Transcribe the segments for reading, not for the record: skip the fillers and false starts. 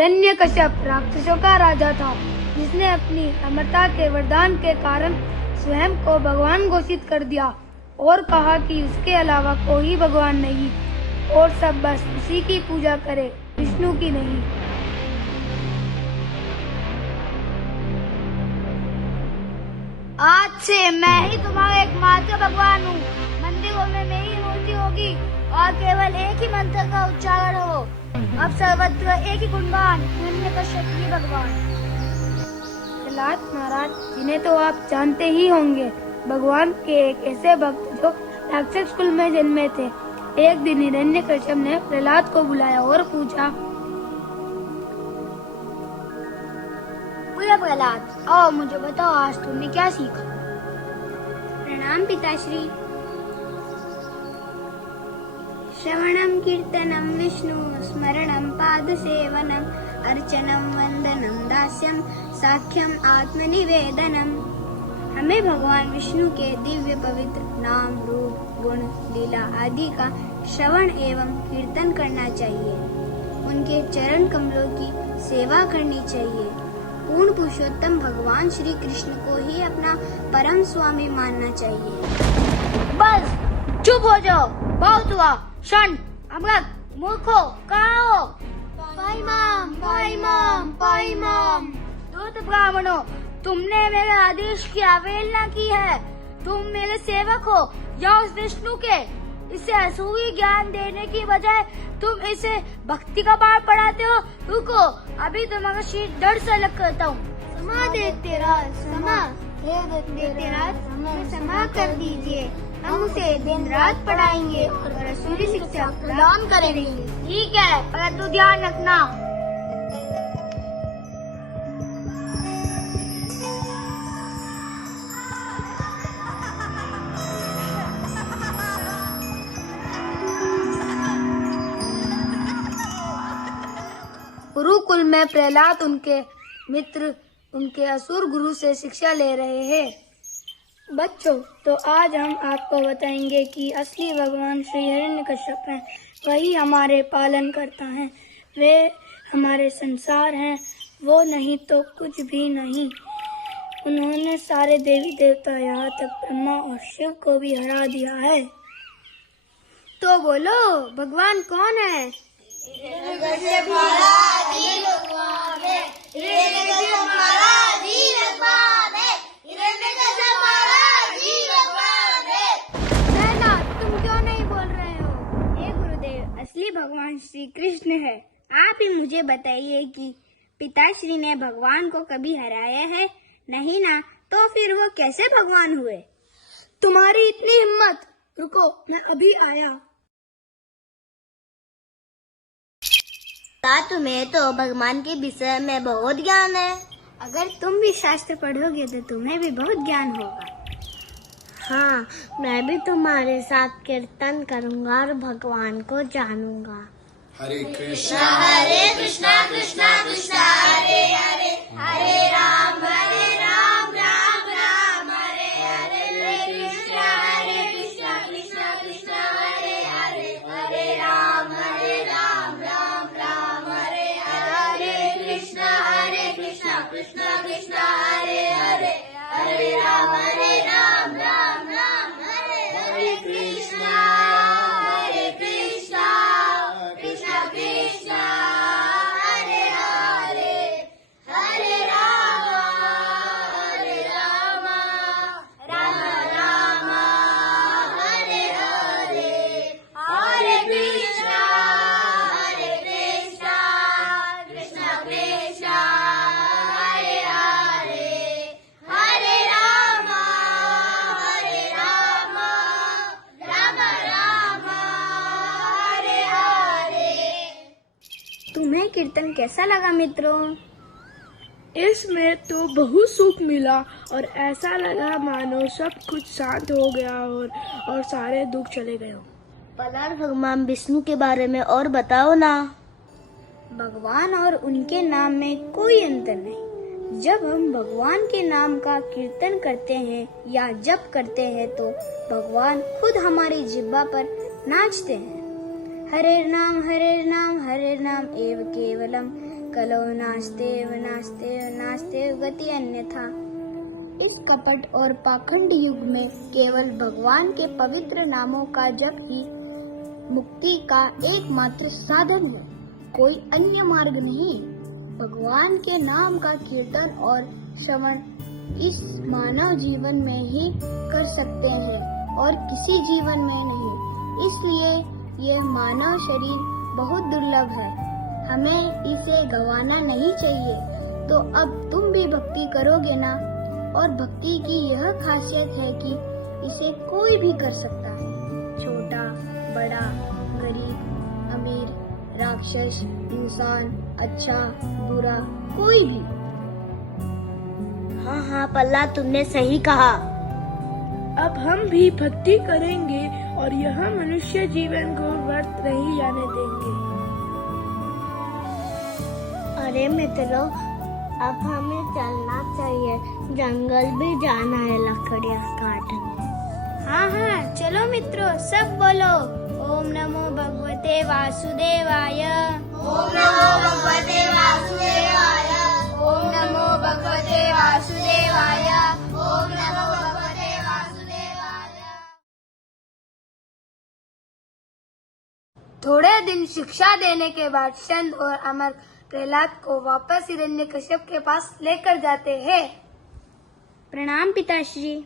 हिरण्यकश्यप राक्षसों का राजा था, जिसने अपनी अमरता के वरदान के कारण स्वयं को भगवान घोषित कर दिया और कहा कि उसके अलावा कोई भगवान नहीं और सब बस उसी की पूजा करे, विष्णु की नहीं। आज से मैं ही तुम्हारा एकमात्र भगवान हूँ। मंदिरों में मेरी मूर्ति होगी और केवल एक ही मंत्र का उच्चारण हो। अब सर्वत्र एक ही गुणगान, हिरण्यकश्यप ही भगवान। प्रहलाद महाराज, जिन्हें तो आप जानते ही होंगे, भगवान के एक ऐसे भक्त जो राक्षस कुल में जन्मे थे। एक दिन हिरण्यकश्यप ने प्रहलाद को बुलाया और पूछा, बोला प्रहलाद, आओ मुझे बताओ, आज तुमने क्या सीखा? प्रणाम पिताश्री। श्रवणं कीर्तनं विष्णु स्मरणं पादसेवनम् अर्चनं वंदनं दास्यं साख्यम आत्मनिवेदनम। हमें भगवान विष्णु के दिव्य पवित्र नाम, रूप, गुण, लीला आदि का श्रवण एवं कीर्तन करना चाहिए। उनके चरण कमलों की सेवा करनी चाहिए। पूर्ण पुरुषोत्तम भगवान श्री कृष्ण को ही अपना परम स्वामी मानना चाहिए। बस चुप हो जाओ, बहुत हुआ। शन, अमृत, मूर्खो, कहाँ हो? पाई माम। दूत ब्राह्मणों, तुमने मेरे आदेश की अवहेलना की है। तुम मेरे सेवक हो या उस विष्णु के। इसे असुरी ज्ञान देने की बजाय तुम इसे भक्ति का पाठ पढ़ाते हो। रुको, अभी तुम्हारा शीश धड़ से अलग करता हूँ। क्षमा कर दीजिए। हम उसे दिन रात पढ़ाएंगे और असुरी शिक्षा प्रदान करेंगे। ठीक है, परंतु ध्यान रखना। गुरुकुल में प्रहलाद उनके मित्र उनके असुर गुरु से शिक्षा ले रहे हैं। बच्चों, तो आज हम आपको बताएंगे कि असली भगवान श्री हिरण्यकश्यप हैं। वही हमारे पालन करता है। वे हमारे संसार हैं, वो नहीं तो कुछ भी नहीं। उन्होंने सारे देवी देवता, यहाँ तक ब्रह्मा और शिव को भी हरा दिया है। तो बोलो, भगवान कौन है? असली भगवान श्री कृष्ण है। आप ही मुझे बताइए कि पिताश्री ने भगवान को कभी हराया है? नहीं ना, तो फिर वो कैसे भगवान हुए? तुम्हारी इतनी हिम्मत! रुको, मैं अभी आया। तुम्हें तो भगवान के विषय में बहुत ज्ञान है। अगर तुम भी शास्त्र पढ़ोगे तो तुम्हें भी बहुत ज्ञान होगा। हाँ, मैं भी तुम्हारे साथ कीर्तन करूँगा और भगवान को जानूंगा। हरे कृष्णा कृष्णा कृष्णा हरे हरे, हरे राम राम राम हरे हरे, हरे कृष्णा कृष्णा कृष्णा हरे हरे, हरे राम राम राम हरे हरे, कृष्णा कृष्णा कृष्णा हरे हरे, हरे राम राम राम हरे हरे, कृष्णा कृष्णा कृष्णा हरे हरे, हरे राम राम राम हरे हरे, हरे कृष्णा कृष्णा कृष्णा हरे हरे, हरे राम राम राम हरे हरे। तुम्हें कीर्तन कैसा लगा मित्रों? इसमें तो बहुत सुख मिला और ऐसा लगा मानो सब कुछ शांत हो गया और सारे दुख चले गए। प्रहलाद, भगवान विष्णु के बारे में और बताओ ना। भगवान और उनके नाम में कोई अंतर नहीं। जब हम भगवान के नाम का कीर्तन करते हैं या जप करते हैं तो भगवान खुद हमारी जिह्वा पर नाचते हैं। हरे नाम एव केवलम कलो नास्तेव नास्तेव नास्तेव गति अन्यथा। इस कपट और पाखंड युग में केवल भगवान के पवित्र नामों का जप ही मुक्ति का एकमात्र साधन है, कोई अन्य मार्ग नहीं। भगवान के नाम का कीर्तन और श्रवण इस मानव जीवन में ही कर सकते हैं और किसी जीवन में नहीं। इसलिए ये मानव शरीर बहुत दुर्लभ है, हमें इसे गंवाना नहीं चाहिए। तो अब तुम भी भक्ति करोगे ना? और भक्ति की यह खासियत है कि इसे कोई भी कर सकता है, छोटा बड़ा, गरीब अमीर, राक्षस इंसान, अच्छा बुरा, कोई भी। हाँ पल्ला, तुमने सही कहा। अब हम भी भक्ति करेंगे और यह मनुष्य जीवन को व्यर्थ नहीं जाने देंगे। अरे मित्रों, अब हमें चलना चाहिए, जंगल भी जाना है लकड़ियाँ काटने। हाँ चलो मित्रों, सब बोलो ओम नमो भगवते वासुदेवाय। ओम नमो भगवते वासुदेवाय। ओम नमो भगवते वासुदेवाय। ओम नमो भगवते वासुदेवाय। थोड़े दिन शिक्षा देने के बाद चंद और अमर प्रहलाद को वापस हिरण्यकश्यप के पास लेकर जाते हैं। प्रणाम पिताश्री।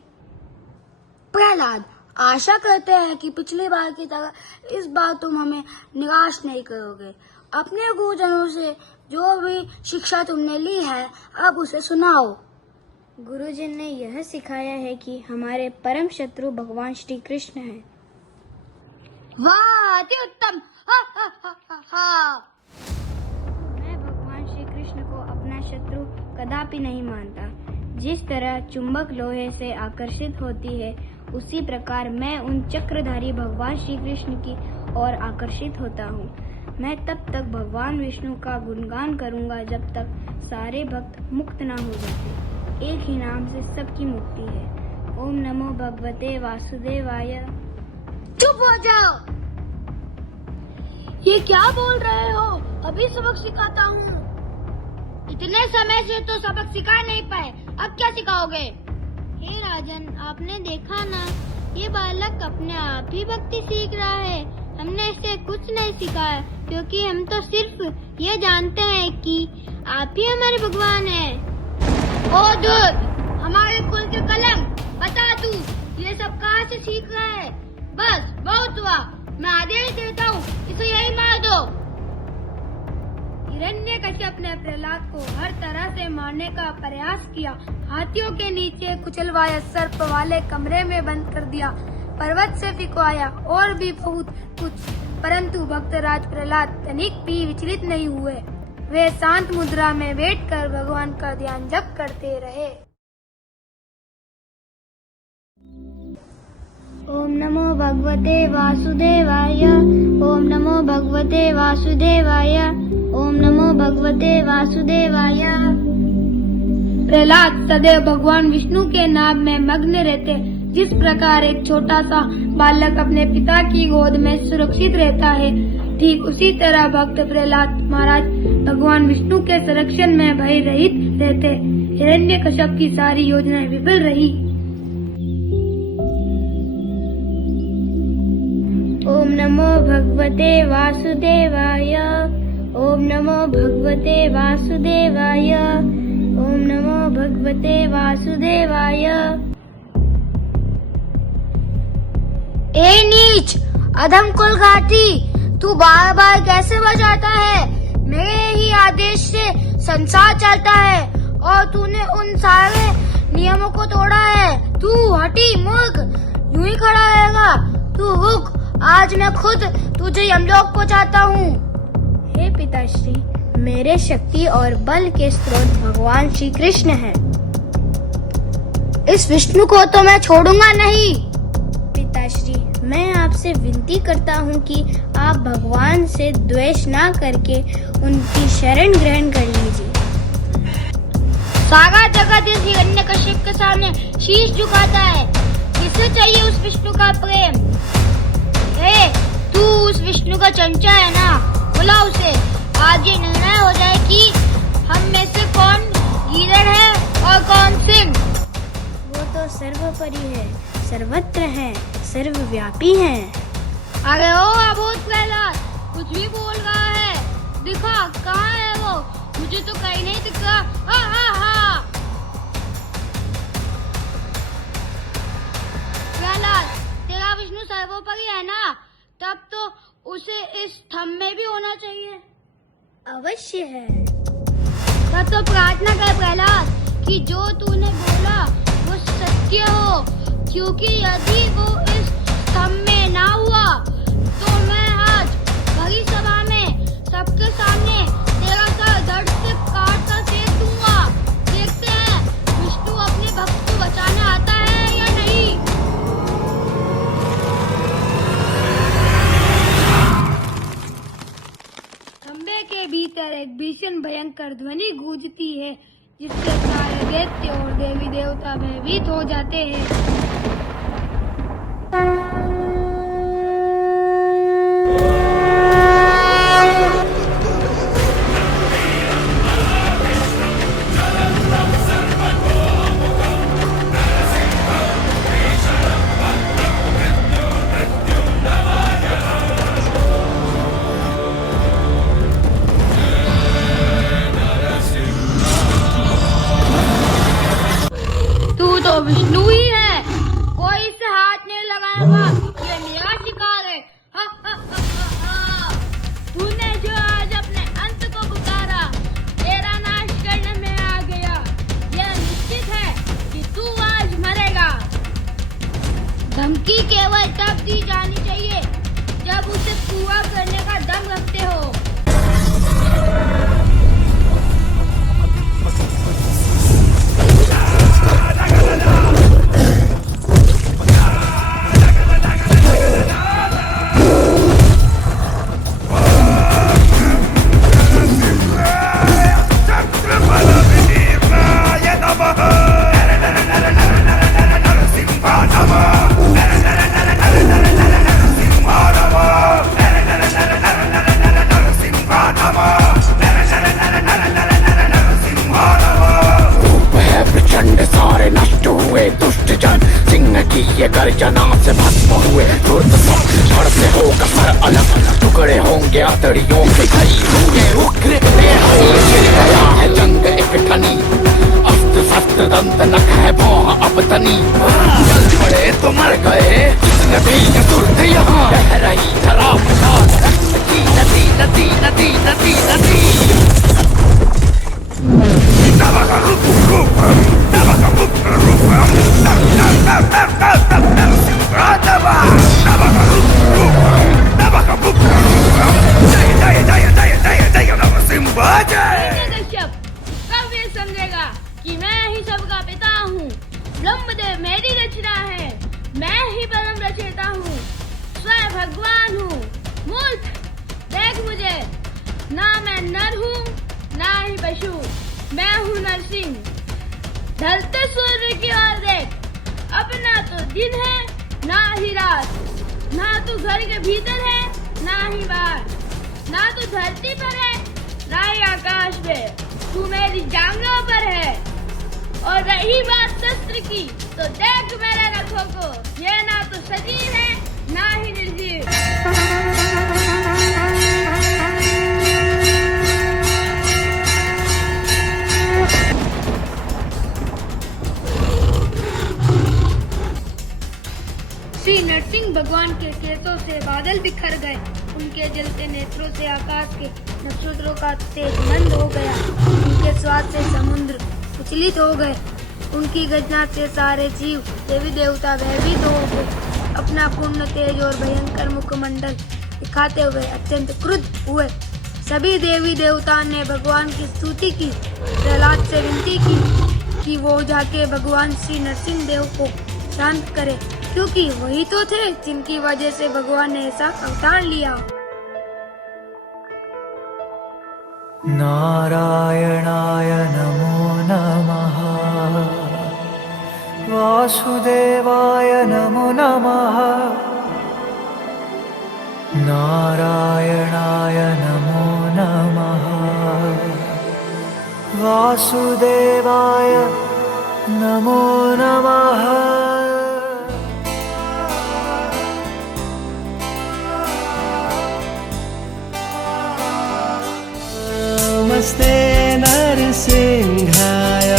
प्रहलाद, आशा करते हैं कि पिछली बार की तरह इस बार तुम हमें निराश नहीं करोगे। अपने गुरुजनों से जो भी शिक्षा तुमने ली है, अब उसे सुनाओ। गुरुजन ने यह सिखाया है कि हमारे परम शत्रु भगवान श्री कृष्ण हैं। वाह, अति उत्तम। हा, हा, हा, हा, हा। मैं भगवान श्री कृष्ण को अपना शत्रु कदापि नहीं मानता। जिस तरह चुंबक लोहे से आकर्षित होती है, उसी प्रकार मैं उन चक्रधारी भगवान श्री कृष्ण की ओर आकर्षित होता हूँ। मैं तब तक भगवान विष्णु का गुणगान करूँगा जब तक सारे भक्त मुक्त ना हो जाते। एक ही नाम से सबकी मुक्ति है। ओम नमो भगवते वासुदेवाय। चुप हो जाओ। ये क्या बोल रहे हो? अभी सबक सिखाता हूँ। इतने समय से तो सबक सिखा नहीं पाए, अब क्या सिखाओगे? हे राजन, आपने देखा ना, ये बालक अपने आप ही भक्ति सीख रहा है। हमने इसे कुछ नहीं सिखाया, क्योंकि हम तो सिर्फ ये जानते हैं कि आप ही हमारे भगवान हैं। ओ दूत, हमारे कुल के कलंक, बता तू ये सब कहाँ से सीख रहा है? बस बहुत हुआ, मैं आदेश देता हूँ, इसे यही मार दो। हिरण्यकश्यप ने प्रहलाद को हर तरह से मारने का प्रयास किया। हाथियों के नीचे कुचलवाया, सर्प वाले कमरे में बंद कर दिया, पर्वत से फिकवाया और भी बहुत कुछ, परंतु भक्तराज प्रहलाद तनिक भी विचलित नहीं हुए। वे शांत मुद्रा में बैठकर भगवान का ध्यान जप करते रहे। ओम नमो भगवते वासुदेवाय। ओम नमो भगवते वासुदेवाय। ओम नमो भगवते वासुदेवाय। प्रहलाद सदैव भगवान विष्णु के नाम में मग्न रहते। जिस प्रकार एक छोटा सा बालक अपने पिता की गोद में सुरक्षित रहता है, ठीक उसी तरह भक्त प्रहलाद महाराज भगवान विष्णु के संरक्षण में भय रहित रहते। हिरण्यकश्यप की सारी योजनाएं विफल रही। ओम नमो भगवते वासुदेवाय। ओम नमो भगवते वासुदेवाय। ओम नमो भगवते वासुदेवाय। ए नीच, अधम कुल घाटी, तू बार बार कैसे बजाता है? मेरे ही आदेश से संसार चलता है और तूने उन सारे नियमों को तोड़ा है। तू हटी मूर्ख, यूं ही खड़ा रहेगा? तू रुक, आज मैं खुद तुझे यमलोक पहुंचाता हूँ। हे पिताश्री, मेरे शक्ति और बल के स्रोत भगवान श्री कृष्ण हैं। इस विष्णु को तो मैं छोड़ूंगा नहीं। पिताश्री, मैं आपसे विनती करता हूँ कि आप भगवान से द्वेष ना करके उनकी शरण ग्रहण कर लीजिए। सारा जगत इस हिरण्यकश्यप के सामने शीश झुकाता है। किसे चाहिए उस विष्णु का प्रेम? तू उस विष्णु का चंचा है ना? बुला उसे। आज ये निर्णय हो जाए कि सर्वत्र है, सर्वव्यापी है। अरे ओ अबोध प्रहलाद, कुछ भी बोल रहा है, दिखा कहाँ है वो? मुझे तो कहीं नहीं दिख रहा। हा हा हा। प्रहलाद, तेरा विष्णु सर्वोपरि है ना? तब तो उसे इस थंब में भी होना चाहिए। अवश्य है। तब तो प्रार्थना कर प्रहलाद कि जो तूने बोला वो सत्य हो, क्योंकि यदि वो इस स्तंभ में ना हुआ तो मैं आज भरी सभा में सबके सामने तेरा सर धड़ से काट कर फेंक दूंगा। देखते हैं विष्णु अपने भक्त को बचाने आता है या नहीं। खंबे के भीतर एक भीषण भयंकर ध्वनि गूंजती है, जिससे सारे दैत्य और देवी देवता भयभीत हो जाते हैं। तो विष्णु ही है, कोई इसे हाथ नहीं लगाएगा, ये मेरा शिकार है। हा, हा, हा, हा, हा। तूने जो आज अपने अंत को पुकारा, तेरा नाश करने में आ गया। यह निश्चित है कि तू आज मरेगा। धमकी केवल तब दी जानी चाहिए जब उसे पूरा करने का दम रखते हो। ये गर्जना से भस्म हुए धूर्त सब झड़ से होगा सर अलग, टुकड़े होंगे आतड़ियों के घई होंगे उग्र छिड़ गया है जंग एक ठनी, अस्त्र शस्त्र दंत नख है भौं अब तनी। चल पड़े तो मर गए नदी सुर्द यहाँ बह रही धरा की नदी नदी नदी नदी नदी। कब ये समझेगा कि मैं ही सबका पिता हूँ? ब्रह्मदेव मेरी रचना है, मैं ही परम रचयिता हूँ, स्वयं भगवान हूँ। मूर्ख, देख मुझे, ना मैं नर हूँ ना ही पशु, मैं हूँ नरसिंह। ढलते सूर्य की ओर देख, अब ना तो दिन है ना ही रात, ना तू घर के भीतर है ना ही बाहर, ना तू धरती पर है ना ही आकाश में, तू मेरी जांघों पर है। और रही बात शस्त्र की, तो देख मेरे रथों को, ये ना तो सजीव है ना ही निर्जीव। श्री नरसिंह भगवान के केसों से बादल बिखर गए, उनके जलते नेत्रों से आकाश के नक्षत्रों का तेज मंद हो गया, उनके स्वाद से समुद्र विचलित हो गए, उनकी गर्जना से सारे जीव देवी देवता भयभीत हो गए। अपना पूर्ण तेज और भयंकर मुखमंडल दिखाते हुए अत्यंत क्रुद्ध हुए। सभी देवी देवताओं ने भगवान की स्तुति की, प्रहलाद से विनती की कि वो जाके भगवान श्री नरसिंह देव को शांत करे, क्योंकि वही तो थे जिनकी वजह से भगवान ने ऐसा अवतार लिया। नारायणाय नमो नमः, वासुदेवाय नमो नमः, नारायणाय नमो नमः, वासुदेवाय नमो नमः। नमस्ते नरसिंहाय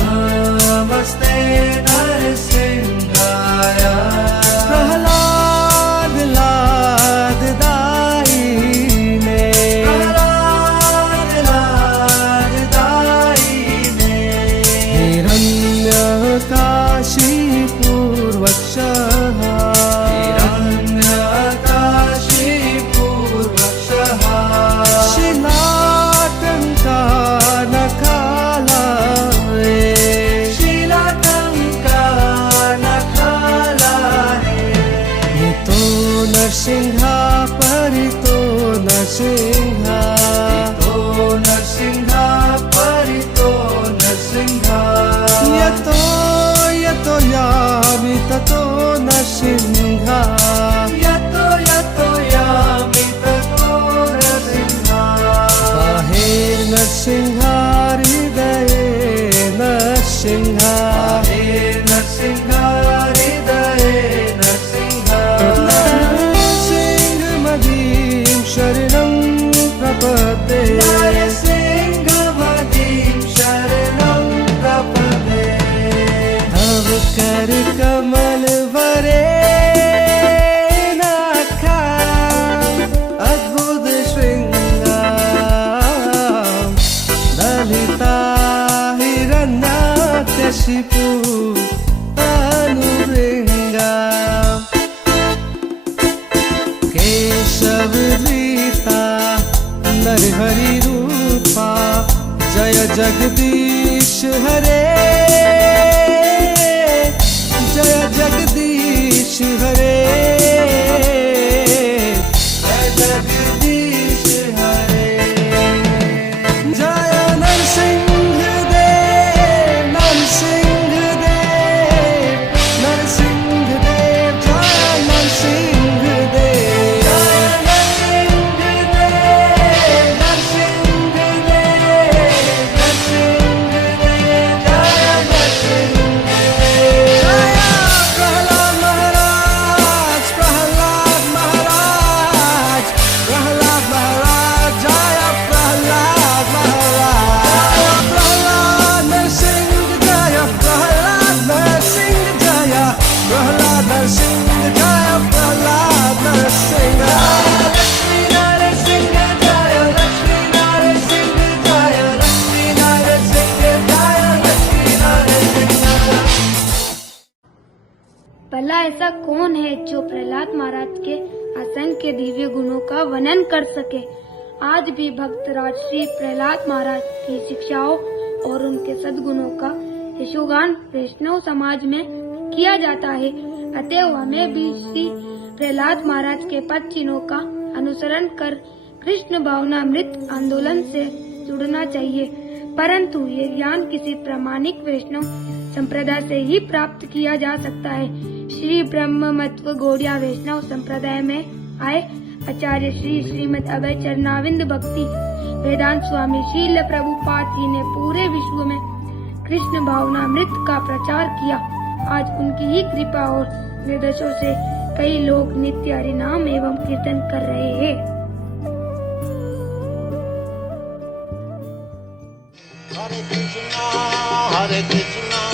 नमस्ते नरसिंहाय प्रहलाद लाददायिने प्रहलाद लाददायिने हिरण्यकाशीपूर्वक्षः हिरण्यकाशीपूर्वक्षः शिलाटङ्कानखालाय शिलाटङ्कानखालाय हितो नरसिंहा परितो नरसिंहा हितो नरसिंहा परितो नरसिंहा यतो यतो यामि ततो नरसिंहा यतो यतो यामि ततो नरसिंहा बाहिर्नरसिंहा हृदये नरसिंहा बाहिर्नरसिंहा हृदये नरसिंहा नरसिंहमदीं शरणं प्रपद्ये नरसिंहमदीं शरणं प्रपद्ये तव कर कमल वरे नाखा अद्भुत श्रृंगार ललिता हिरण्याकशिपु तनुभृंगा केशवलीता नरहरि रूपा जय जगदीश हरे जय जगदीश हरे जय जगदीश हरे जय नरसिंहदेव नरसिंहदेव नरसिंहदेव जय नरसिंहदेव जय नरसिंहदेव नरसिंहदेव नरसिंहदेव जय नरसिंहदेव जय प्रहलाद महाराज प्रहलाद महाराज प्रहलाद महाराज जय प्रहलाद महाराज प्रहलाद नरसिंह जय प्रहलाद नरसिंह जय प्रहलाद नरसिंह जय प्रहलाद नरसिंह लक्ष्मी नरसिंह जय लक्ष्मी नरसिंह जय लक्ष्मी नरसिंह जय लक्ष्मी नरसिंह। भला ऐसा कौन है जो प्रहलाद महाराज के असंख्य दिव्य गुणों का वर्णन कर सके। आज भी भक्त राज श्री प्रहलाद महाराज की शिक्षाओं और उनके सद्गुणों का यशोगान वैष्णव समाज में किया जाता है। अतएव हमें भी श्री प्रहलाद महाराज के पद चिन्हों का अनुसरण कर कृष्ण भावनामृत आंदोलन से जुड़ना चाहिए। परंतु ये ज्ञान किसी प्रामाणिक वैष्णव संप्रदाय से ही प्राप्त किया जा सकता है। श्री ब्रह्ममत्व गौड़िया वैष्णव संप्रदाय में आए आचार्य श्री श्रीमद अभय चरणाविंद भक्ति वेदांत स्वामी शील प्रभुपाद जी ने पूरे विश्व में कृष्ण भावनामृत का प्रचार किया। आज उनकी ही कृपा और निर्देशों से कई लोग नित्य हरिनाम एवं कीर्तन कर रहे हैं। Hare Krishna